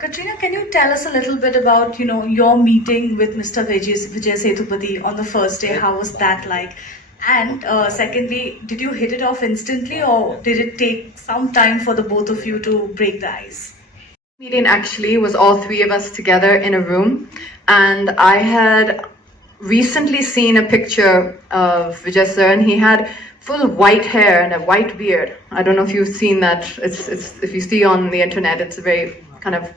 Katrina, can you tell us a little bit about, your meeting with Mr. Vijay Sethupathi on the first day? How was that like? And secondly, did you hit it off instantly, or did it take some time for the both of you to break the ice? Meeting actually was all three of us together in a room, and I had recently seen a picture of Vijay sir, and he had full white hair and a white beard. I don't know if you've seen that. It's if you see on the internet, it's a very kind of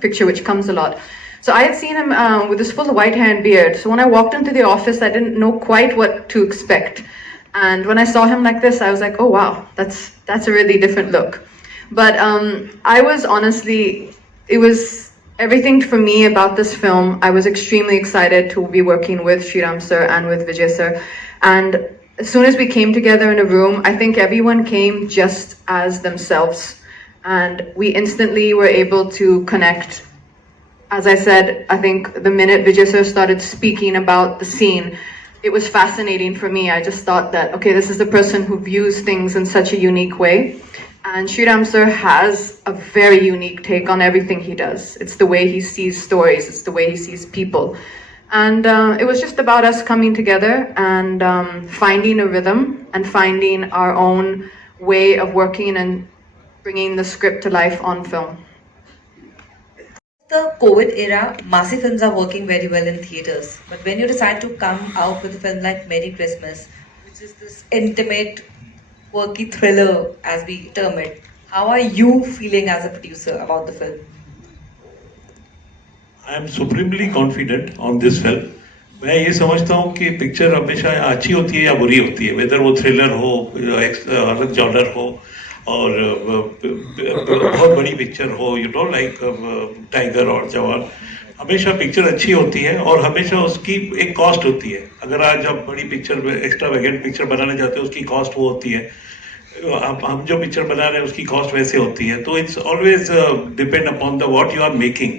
picture which comes a lot. So I had seen him with this full white hair and beard. So when I walked into the office, I didn't know quite what to expect. And when I saw him like this, I was like, oh wow, that's a really different look. But I was honestly, it was everything for me about this film. I was extremely excited to be working with Sriram sir and with Vijay sir. And as soon as we came together in a room, I think everyone came just as themselves. And we instantly were able to connect. As I said, I think the minute Vijay sir started speaking about the scene, it was fascinating for me. I just thought that, okay, this is the person who views things in such a unique way. And Sriram sir has a very unique take on everything he does. It's the way he sees stories, it's the way he sees people. And it was just about us coming together and finding a rhythm and finding our own way of working and bringing the script to life on film. The COVID era, massive films are working very well in theatres. But when you decide to come out with a film like Merry Christmas, which is this intimate, quirky thriller, as we term it, how are you feeling as a producer about the film? I am supremely confident on this film. मैं ये समझता हूँ कि picture हमेशा अच्छी होती है या बुरी होती है, वेदर वो थ्रिलर हो, अलग जॉनर हो, और बहुत बड़ी पिक्चर हो, लाइक टाइगर और जवान, हमेशा पिक्चर अच्छी होती है और हमेशा उसकी एक कॉस्ट होती है. अगर आज आप बड़ी पिक्चर, एक्स्ट्रा वैगेंट पिक्चर बनाने जाते हैं, उसकी कॉस्ट वो होती है. हम जो पिक्चर बना रहे हैं उसकी कॉस्ट वैसे होती है. तो it's always depend upon the what you are making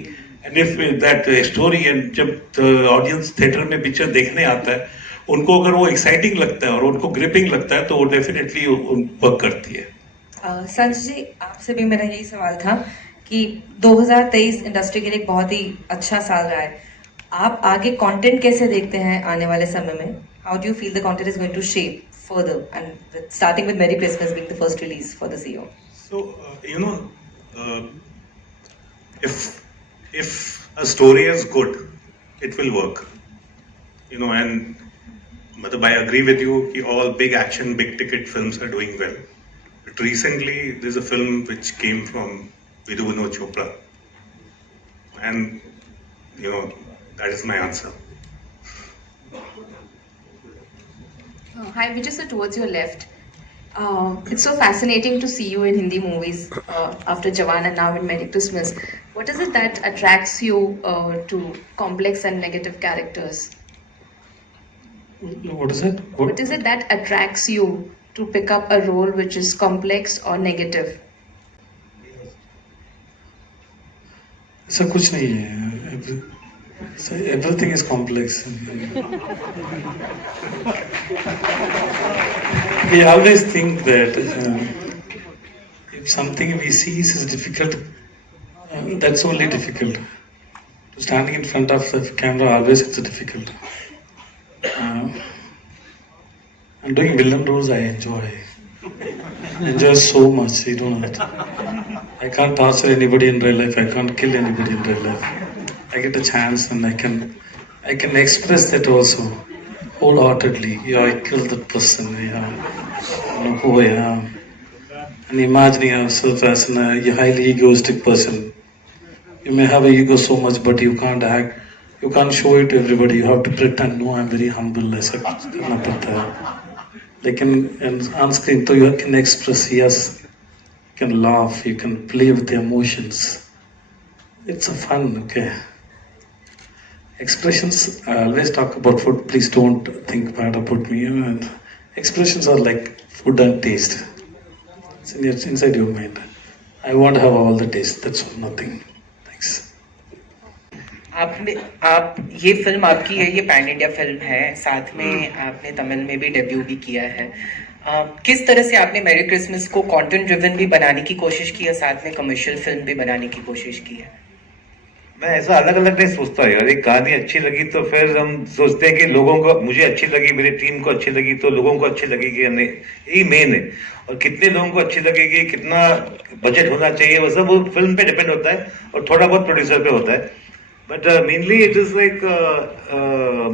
and if that story. And जब ऑडियंस थिएटर में पिक्चर देखने आता है, उनको अगर वो एक्साइटिंग लगता है और उनको ग्रिपिंग लगता है, तो वो डेफिनेटली वर्क करती है. संजय जी, आपसे भी मेरा यही सवाल था कि 2023 इंडस्ट्री के लिए एक बहुत ही अच्छा साल रहा है. आप आगे कंटेंट कैसे देखते हैं आने वाले समय में? How do you feel the content is going to shape further, and starting with Merry Christmas being the first release for this year? So if a story is good, it will work. And I agree with you that all big action, big ticket films are doing well. But recently, there's a film which came from Vidhu Vinod Chopra. And, that is my answer. Hi, Vijay sir, towards your left. It's so fascinating to see you in Hindi movies after Jawan and now in Merry Christmas. What is it that attracts you to complex and negative characters? What is it? What is it that attracts you to pick up a role which is complex or negative? ऐसा कुछ नहीं है. Everything is complex. We always think that if something we see is difficult, that's only difficult. Standing in front of the camera always it's difficult. And doing villain roles I enjoy so much. You don't know that. I can't torture anybody in real life. I can't kill anybody in real life. I get a chance and I can express that also wholeheartedly. Yeah, I killed that person. Yeah, I know who I am. And imagining yourself as a highly egoistic person. You may have an ego so much, but you can't act. You can't show it to everybody. You have to pretend. No, I'm very humble. ऐसा करना पड़ता है. लेकिन on screen तो you can express. Yes, you can laugh. You can play with the emotions. It's a fun. Okay. Expressions. I always talk about food. Please don't think bad about me. And expressions are like food and taste. It's inside your mind. I want to have all the taste. That's all. Nothing. Thanks. आप ये film आपकी है, ये pan India film है, साथ में आपने तमिल में भी डेब्यू भी किया है। किस तरह से आपने मैरी क्रिसमस को कंटेंट ड्रिवन भी बनाने की कोशिश की है, साथ में कमर्शियल फिल्म भी बनाने की कोशिश की है? मैं ऐसा अलग अलग नहीं सोचता यार, एक कहानी अच्छी लगी तो फिर हम सोचते हैं कि लोगों को, मुझे अच्छी लगी, मेरी टीम को अच्छी लगी तो लोगों को अच्छी लगेगी या नहीं, यही मेन है। और कितने लोगों को अच्छी लगेगी, कितना बजट होना चाहिए, वो सब वो फिल्म पे डिपेंड होता है और थोड़ा बहुत प्रोड्यूसर पे होता है। But mainly it is like,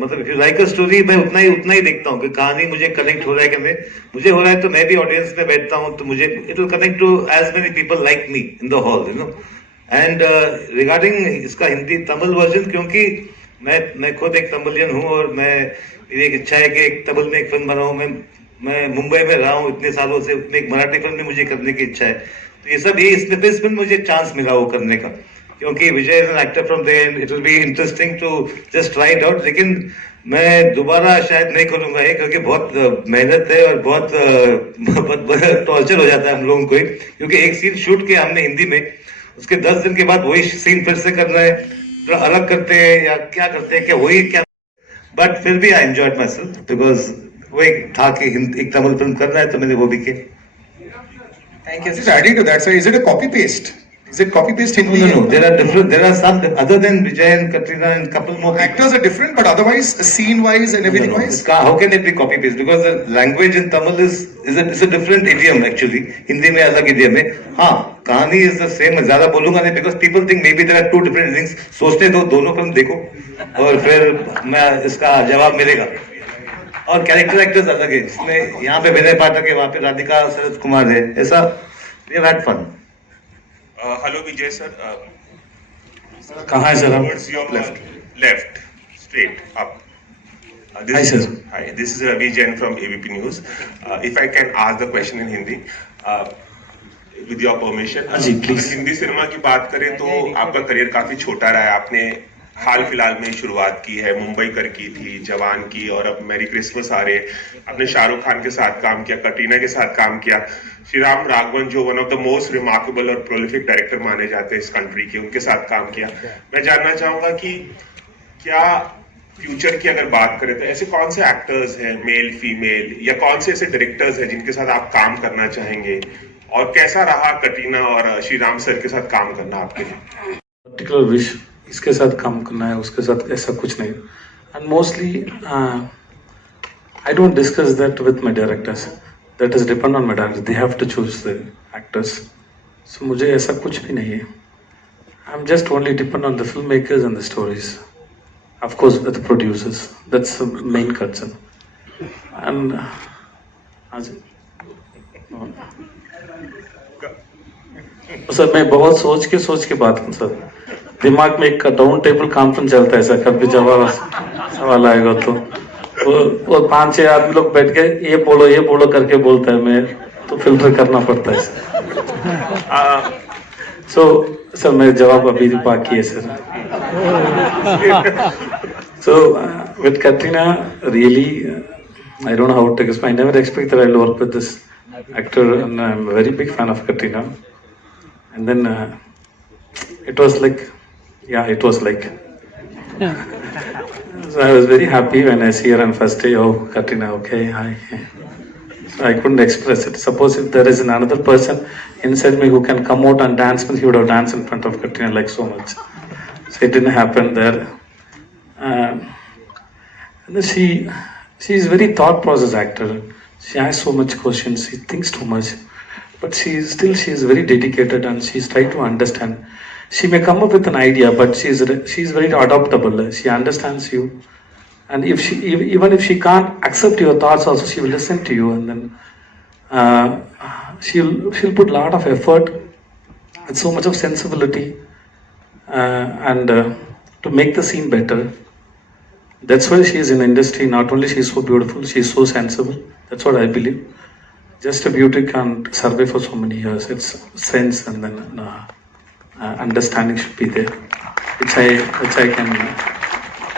मतलब if you like a story, मैं उतना ही देखता हूँ कि कहानी मुझे कनेक्ट हो रहा है कि नहीं, मुझे हो रहा है तो मैं भी ऑडियंस में बैठता हूँ तो मुझे it will connect to as many people like me in the hall, you know. And regarding इसका हिंदी तमिल वर्जन, क्योंकि मैं खुद एक तमिलियन हूँ और मेरी एक इच्छा है कि एक तमिल में एक फिल्म बनाऊँ। मैं मुंबई में रहा हूँ इतने सालों से, एक मराठी फिल्म में मुझे करने की इच्छा है, तो ये सब इसमें मुझे चांस मिला वो करने का, क्योंकि Vijay is an actor from there, it will be interesting to just try it out. लेकिन मैं दोबारा शायद नहीं करूंगा ये, क्योंकि बहुत मेहनत है और बहुत टॉर्चर हो जाता है हम लोगों को ही, क्योंकि एक सीन शूट किया हमने हिंदी में, उसके 10 दिन के बाद वही सीन फिर से करना है, थोड़ा अलग करते हैं या क्या करते हैं, क्या वही क्या। बट फिर भी I enjoyed my self, because वो एक था कि एक तमिल फिल्म करना है तो मैंने वो भी किया। Thank you. Just adding to that, sir, is it a copy paste? Is it copy paste Hindi? No. There are some other than Vijay and Katrina and couple more people. Actors are different, but otherwise, scene wise and everything wise. How can it be copy paste? Because the language in Tamil is a different idiom actually. Hindi में अलग idiom है. हाँ, कहानी is the same. मैं ज़्यादा बोलूँगा नहीं, because people think maybe there are two different things. सोचने दो, दोनों फिल्म देखो और फिर मैं इसका जवाब मिलेगा। और कैरेक्टर एक्टर्स अलग है, इसमें यहाँ पे विनय पाठक है, वहाँ पे राधिका शरद कुमार है, ऐसा we have had fun. Hello Vijay sir. कहाँ है सर आप? Towards your left, straight up. Hi sir. Hi, this is Ravi Jain from ABP News. If I can ask the question in Hindi, with your permission. जी please. Hindi cinema की बात करें तो आपका career काफी छोटा रहा है। आपने हाल फिलहाल में शुरुआत की है, मुंबई कर की थी, जवान की, और अब मैरी क्रिसमस आ रहे। आपने शाहरुख खान के साथ काम किया, कटरीना के साथ काम किया, श्रीराम राघवन जो one of the most remarkable और प्रोलिफिक डायरेक्टर माने जाते हैं इस कंट्री के, उनके साथ काम किया। मैं जानना चाहूंगा कि क्या फ्यूचर की अगर बात करें तो ऐसे कौन से एक्टर्स हैं, मेल फीमेल, या कौन से ऐसे डायरेक्टर्स हैं जिनके साथ आप काम करना चाहेंगे, और कैसा रहा कटरीना और श्रीराम सर के साथ काम करना आपके लिए? पर्टिकुलर विश, इसके साथ काम करना है, उसके साथ ऐसा कुछ नहीं। And mostly I don't discuss that with my directors, that is depend on my directors, they have to choose the actors. So मुझे ऐसा कुछ भी नहीं है, I am just only depend on the film makers and the stories, of course the producers, that's the main concern. And sir मैं बहुत सोच के बात करूँ सर, दिमाग में एक राउंड टेबल कॉन्फ्रेंस चलता है सर, कभी जवाब सवाल आएगा तो वो 5-6 आदमी लोग बैठ के ये बोलो करके बोलता है, मैं तो फिल्टर करना पड़ता है सर। सो सर मेरे जवाब अभी भी बाकी है sir. So with Katrina really I don't know how to explain. I never expected I'll work with this actor, and I'm a very big fan of Katrina. And then it was like, so I was very happy when I see her on first day. Oh, Katrina, okay, hi. So I couldn't express it. Suppose if there is another person inside me who can come out and dance, he would have danced in front of Katrina like so much. So it didn't happen there. And then she is very thought process actor. She has so much questions. She thinks too much, but she is very dedicated and she's trying to understand. She may come up with an idea, but she is very adaptable. She understands you, and even if she can't accept your thoughts, also she will listen to you, and then she'll put a lot of effort with so much of sensibility and to make the scene better. That's why she is in the industry. Not only she is so beautiful, she is so sensible. That's what I believe. Just a beauty can't survive for so many years. It's sense and then understanding should be there, which I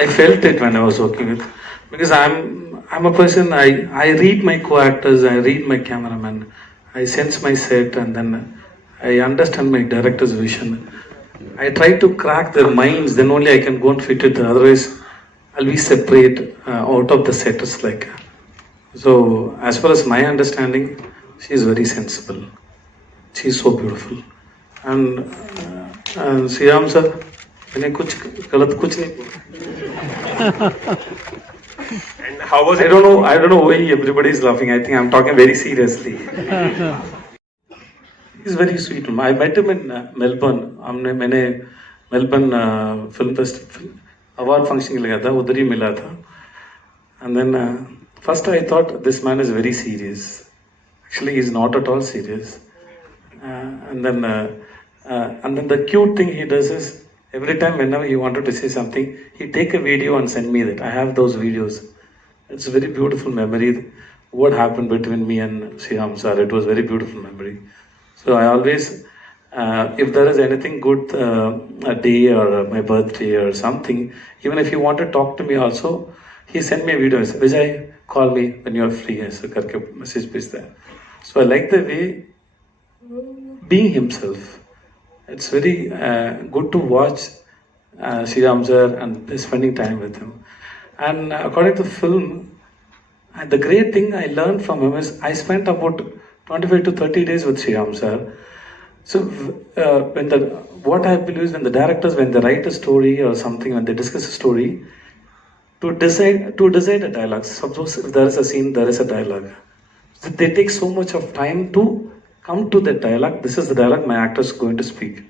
felt it when I was working with, because I'm a person. I read my co-actors, I read my cameraman, I sense my set, and then I understand my director's vision. I try to crack their minds, then only I can go and fit it. Otherwise, I'll be separate out of the set. It's like, so as far as my understanding, she is very sensible. She is so beautiful. And Sriram sir, मैंने कुछ गलत कुछ नहीं बोला. And how was I it? don't know why everybody is laughing. I think I'm talking very seriously. He's very sweet. I met him in Melbourne. मैंने Melbourne film festival award function के लगा था, उधर ही मिला था. And then first I thought this man is very serious. Actually, he's not at all serious. And then the cute thing he does is every time whenever he wanted to say something, he take a video and send me that. I have those videos. It's a very beautiful memory. What happened between me and Sriram sir, it was very beautiful memory. So I always, if there is anything good, a day or my birthday or something, even if you want to talk to me also, he sent me a video. He said, Vijay, call me when you are free. ऐसा करके message भेजता है. So I like the way being himself. It's very good to watch Sriram sir and spending time with him. And according to the film, the great thing I learned from him is I spent about 25 to 30 days with Sriram sir. So what I believe is when the directors, when they write a story or something, when they discuss a story, to decide a dialogue. Suppose if there is a scene, there is a dialogue. So they take so much of time to come to that dialogue. This is the dialogue my actor is going to speak.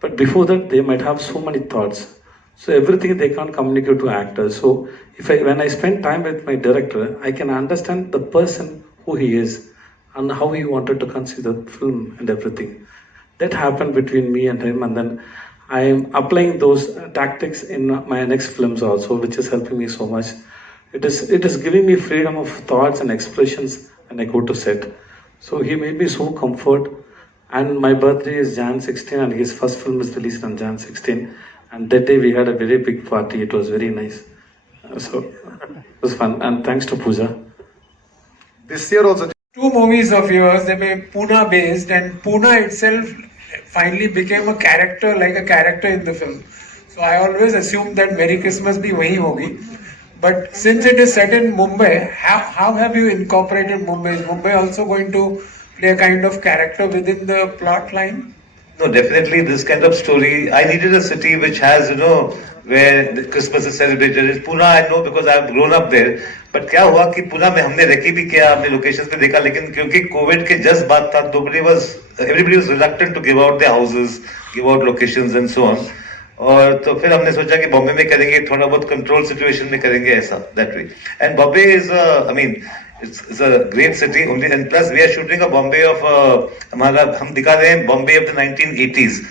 But before that, they might have so many thoughts. So everything they can't communicate to actors. So when I spend time with my director, I can understand the person who he is and how he wanted to conceive the film and everything. That happened between me and him, and then I am applying those tactics in my next films also, which is helping me so much. It is giving me freedom of thoughts and expressions when I go to set. So he made me so comfort. And my birthday is Jan 16, and his first film is released on Jan 16. And that day we had a very big party. It was very nice. So it was fun. And thanks to Pooja. This year also. Two movies of yours, they were Pune based, and Pune itself finally became a character, like a character in the film. So I always assumed that Merry Christmas bhi wahi hogi. But since it is set in Mumbai, how have you incorporated Mumbai? Is Mumbai also going to play a kind of character within the plot line? No, definitely this kind of story. I needed a city which has, where the Christmas is celebrated. In Pune, I know because I have grown up there. But क्या हुआ कि पुणे में हमने recce भी किया, हमने locations पे देखा, लेकिन क्योंकि कोविड के जस्ट बाद था, everybody was reluctant to give out their houses, give out locations and so on. और तो फिर हमने सोचा कि बॉम्बे में करेंगे, थोड़ा बहुत कंट्रोल सिचुएशन में करेंगे ऐसा, that way. And Bombay is, it's a great city. Only, and plus we are shooting a Bombay of हम दिखा रहे हैं Bombay of the 1980s.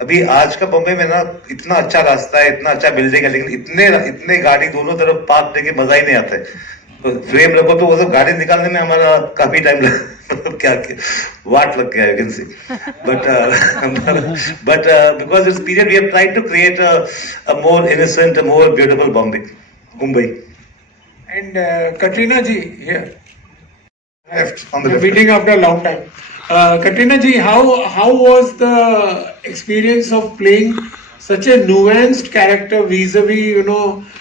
अभी आज का बॉम्बे में ना इतना अच्छा रास्ता है, इतना अच्छा बिल्डिंग है, लेकिन इतने गाड़ी दोनों तरफ पार्क देके मजा ही नहीं आता है. तो फ्रेम रखो तो वो सब गाड़ी निकालने में हमारा काफी टाइम लगा, क्या वाट लग गया, you can see. But because it's period, we have tried to create a more innocent, a more beautiful Mumbai. And Katrina ji, here. Left on the We're left. meeting after a long time. Katrina ji, how was the experience of playing such a nuanced character vis-a-vis,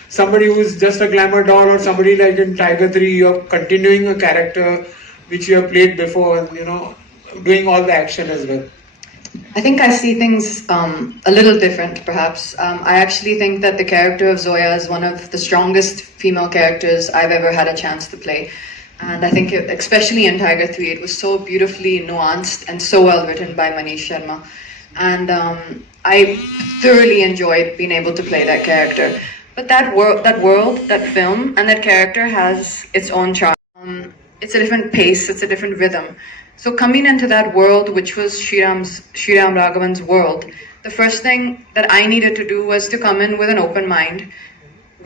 somebody who's just a glamour doll, or somebody like in Tiger 3, you're continuing a character which you have played before, and doing all the action as well? I think I see things a little different, perhaps. I actually think that the character of Zoya is one of the strongest female characters I've ever had a chance to play. And I think, especially in Tiger 3, it was so beautifully nuanced and so well written by Manish Sharma. And I thoroughly enjoyed being able to play that character. But that world, that film, and that character has its own charm. It's a different pace, it's a different rhythm. So coming into that world, which was Sriram Raghavan's world, the first thing that I needed to do was to come in with an open mind.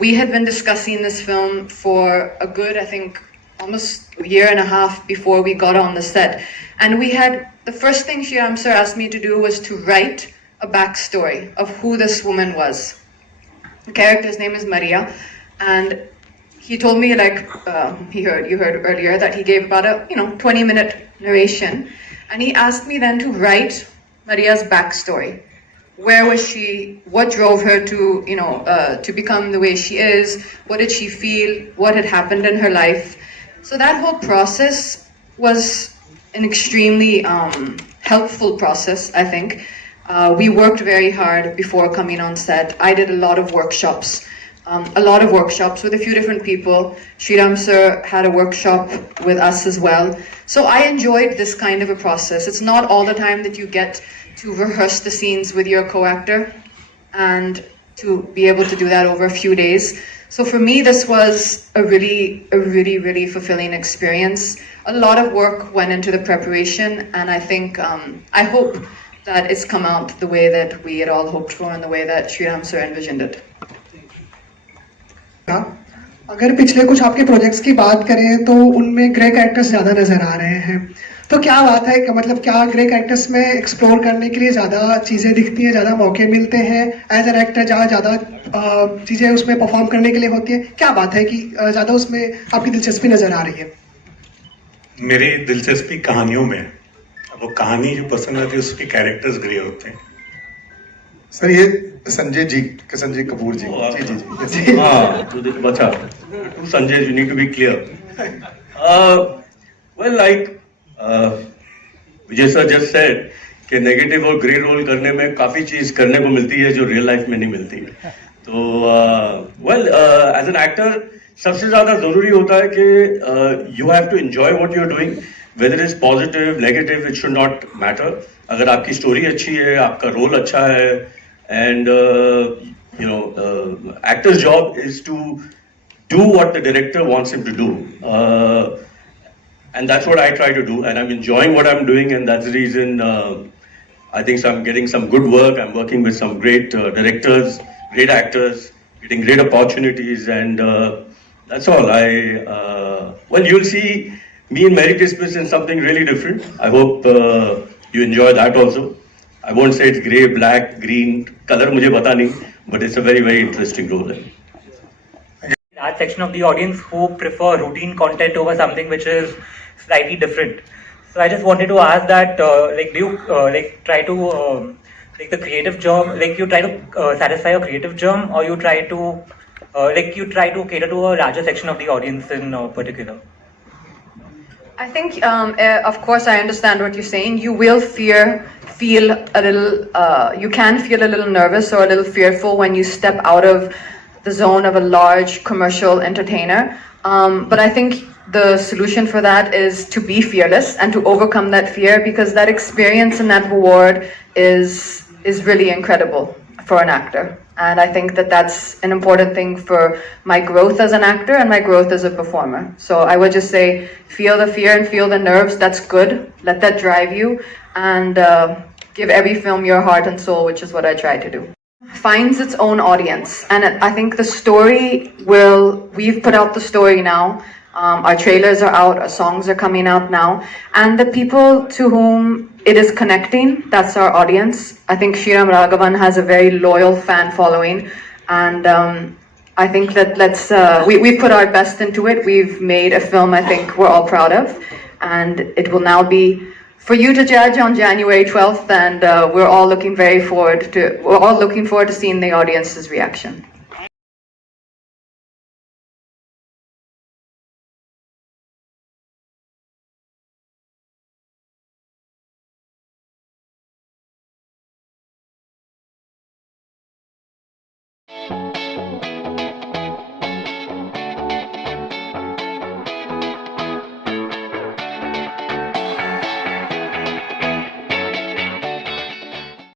We had been discussing this film for a good, I think, almost a year and a half before we got on the set. And the first thing Sriram sir asked me to do was to write a backstory of who this woman was. The character's name is Maria, and he told me, you heard earlier, that he gave about a 20-minute narration, and he asked me then to write Maria's backstory. where was she, what drove her to, to become the way she is, what did she feel, what had happened in her life. So that whole process was an extremely helpful process, I think. We worked very hard before coming on set. I did a lot of workshops with a few different people. Sriram sir had a workshop with us as well. So I enjoyed this kind of a process. It's not all the time that you get to rehearse the scenes with your co-actor and to be able to do that over a few days. So for me, this was a really fulfilling experience. A lot of work went into the preparation, and I think, I hope that it's come out the way that we had all hoped for and the way that Sriram sir envisioned it. अगर पिछले कुछ आपके projects की बात करें तो उनमें grey characters ज़्यादा नज़र आ रहे हैं, तो क्या बात है कि मतलब क्या ग्रे कैरेक्टर्स में एक्सप्लोर करने के लिए ज़्यादा चीज़ें दिखती हैं, ज़्यादा मौके मिलते हैं एज एन एक्टर, जहाँ ज़्यादा चीज़ें उसमें परफॉर्म करने के लिए होती है, क्या बात है कि ज़्यादा उसमें आपकी दिलचस्पी नज़र आ रही है? मेरी दिलचस्पी कहानियों में, वो कहानी जो पसंद आती है उसके कैरेक्टर्स ग्रे होते हैं। सर ये संजय कपूर जी जी अच्छा, Sanjay, you need to be clear. Well, like Vijay sir just said कि नेगेटिव और ग्रे रोल करने में काफी चीज करने को मिलती है जो रियल लाइफ में नहीं मिलती है। तो वेल एज एन एक्टर सबसे ज्यादा जरूरी होता है कि you have to enjoy what you are doing, whether is positive negative, it should not matter. अगर आपकी स्टोरी अच्छी है, आपका रोल अच्छा है, and actor's job is to do what the director wants him to do, and that's what I try to do, and I'm enjoying what I'm doing, and that's the reason I think I'm getting some good work. I'm working with some great directors, great actors, getting great opportunities, and that's all. Well, you'll see me in Merry Christmas in something really different. I hope you enjoy that also. I won't say it's grey, black, green, color मुझे पता नहीं, but it's a very interesting role. Large section of the audience who prefer routine content over something which is slightly different. So I just wanted to ask that, do you try to the creative germ, you try to satisfy your creative germ, or you try to you try to cater to a larger section of the audience in particular? I think, of course, I understand what you're saying. You will feel a little, you can feel a little nervous or a little fearful when you step out of the zone of a large commercial entertainer. But I think the solution for that is to be fearless and to overcome that fear, because that experience and that reward is really incredible for an actor. And I think that that's an important thing for my growth as an actor and my growth as a performer. So I would just say, feel the fear and feel the nerves. That's good. Let that drive you, and give every film your heart and soul, which is what I try to do. Finds its own audience, and I think the story we've put out the story now. Our trailers are out, our songs are coming out now, and the people to whom it is connecting, that's our audience. I think Sriram Raghavan has a very loyal fan following, and I think that we put our best into it. We've made a film I think we're all proud of, and it will now be for you to judge on January 12th, and we're all looking forward to seeing the audience's reaction.